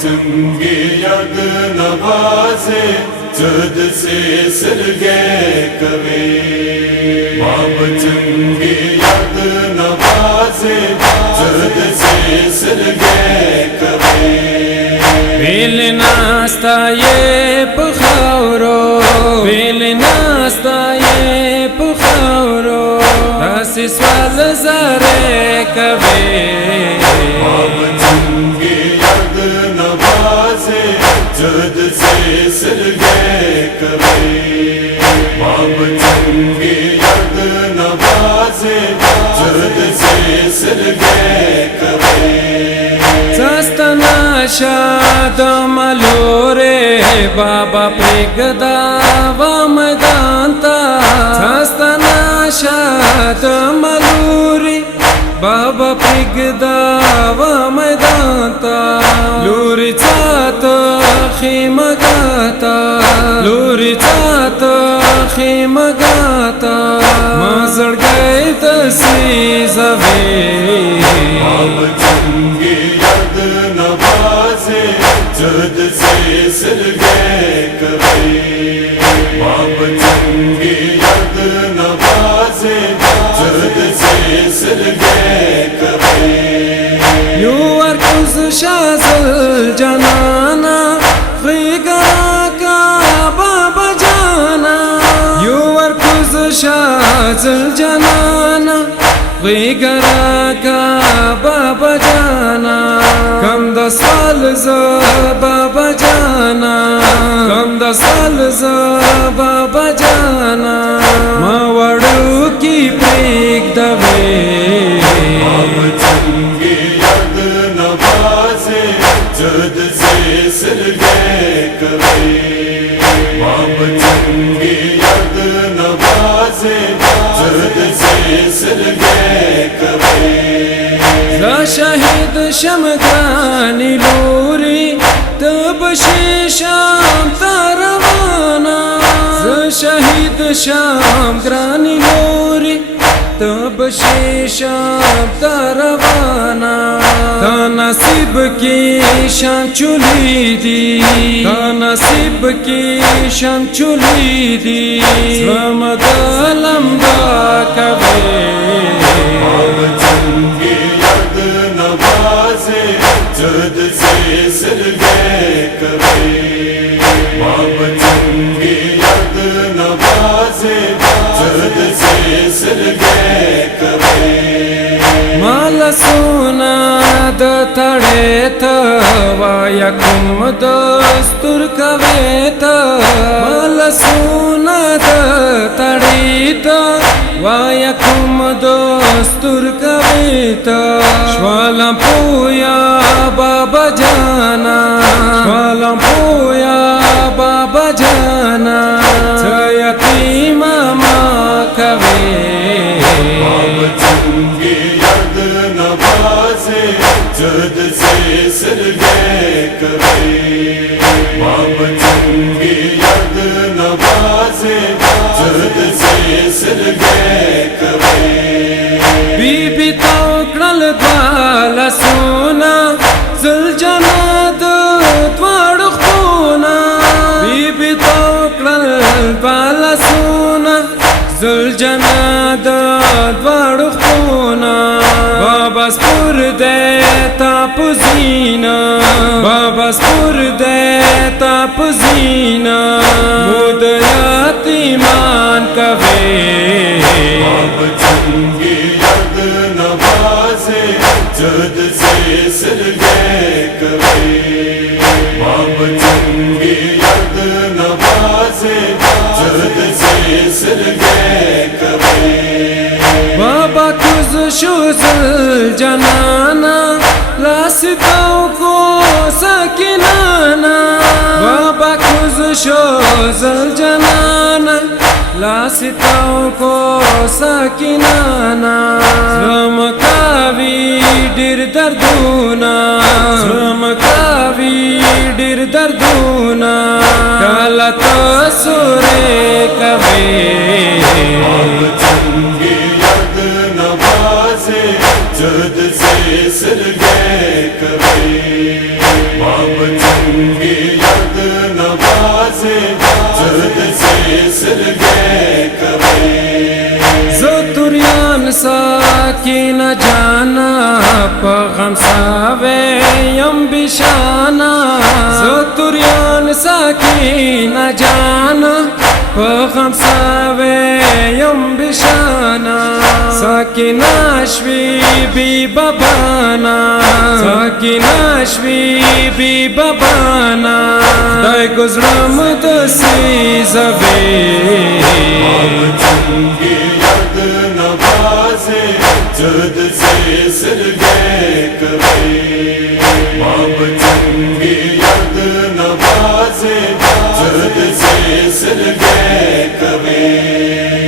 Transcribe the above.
चंगे यद नवाजे जद से सरगे कवे बाब चंगे यद नवाजे जद से सरगे कवे वेल नास्ता ये पुखारो वेल नास्ता ये पुखारो हसी स्वाल जरे कवे बाब चंगे यद नवाजे जद से सरगे कवे बाब चंगे यद नवाजे जद से सरगे कवे सस्तना शाद मलोरे बाबा प्रिगदा वमदांता सस्तना शाद मलोरे बाबा प्रिगदा वमदांता लूरी चात खिमगाता लूरी चात खिमगाता मजड़ गए तसी जवे बाब चंगे यद नवाजे जद से सरगे कवे बाब चंगे यद नवाजे जद से सरगे कवे युवर कुछ शाजल जनाना फिगरा का बाबा जाना युवर कुछ शाजल जनाना फिगरा का बाबा जाना कम 10 साल बाबा जाना कम 10 साल बाबा जाना मावड़ू की प्रेग दबे बाब चंगे यद नवाजे जद से सरगे कवे बाब चंगे यद नवाजे जद से सरगे कवे शहीद शमगानी लोरी तब शाम तरवाना शहीद शाम ग्रानी लोरी तब शाम तरवाना नसीब की शान चुली दी नसीब की शान चुली दी लम्बा कवे बाब चंगे यद नवाजे जद से सरगे कवे बाब चंगे यद नवाजे जद से सरगे कवे माल सोना द तड़े वाया कुम दस्तुर कवेत माल सोना द तड़ी वाया कुम दस्तुर कवेत श्वालम पोया बाबा जाना श्वालम पोया बाबा जाना जयती मामा कवे बाब चंगे यद नवाजे जद से सरगे कवे बाब चंगे यद नवाजे जद से सरगे कवे बीबी तोकड़ल द्वाला सोना जुलजनाद द्वाड़ खूना बीबी तोकड़ल द्वाला सोना जुलजनाद द्वाड़ खूना बाबा स्पुर दे तापुजीना बाबा स्पुर दे तापुजीना मुदयाती मान कवे बाब चंगे यद नवाजे जद से सरगे कवे बाब चंगे यद नवाजे जद से सरगे कवे बाबा कुछ शुजल जनाना लासिताओ को सकिनाना बाबा कुछ शुजल जनाना लासिताओ को सकिनाना रमकावी डिर दर्दूना रमकावी डिर दर्दूना काला तो सुरे कवे बाब चंगे यद नवाजे जुद से सिरगे करे बाब चंगी यद नवाजे जुद से सिरगे करे ज़तुरियान साकी न जाना पगम सावे यम बिशाना ज़तुरियान साकी न जाना पगम सावे यम बिशाना साकी नाशवी बी बबाना साकी नाशवी बी बबाना दाय गुजरम दसी जवे चंगी यद नवाजे जुद से सिरगे करे बाब चंगी यद नवाजे जुद से सिरगे करे